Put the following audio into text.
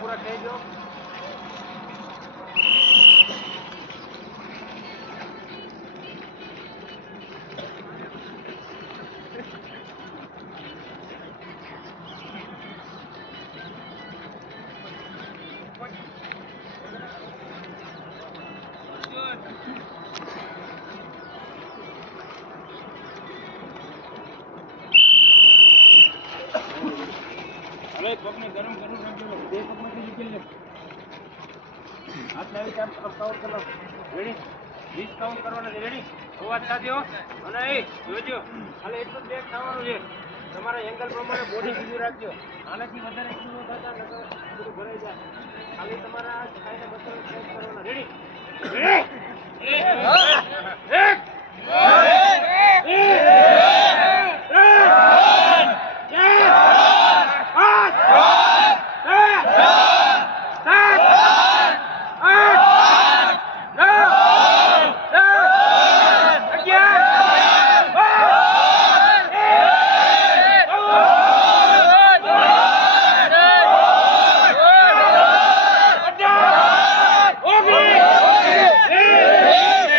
પૂરા થઈ ગયો. હવે પગને ગરમ રાખજો. બે પગમાંથી નીકળી લે. હાથ લાવી કાઉન્ટ કરો. રેડી? 20 કાઉન્ટ કરવાના છે. રેડી? અવાજ સાથે હો. અને એ જોજો ખાલી એટલું જ બેક થવાનું છે. તમારા એંગલ પ્રમાણે બોડી સીધું રાખજો. આનાથી વધારે એટલું ન થતા નકર બધું ભરાઈ જાય. ખાલી તમારા ખાઈને બસો કરવાના.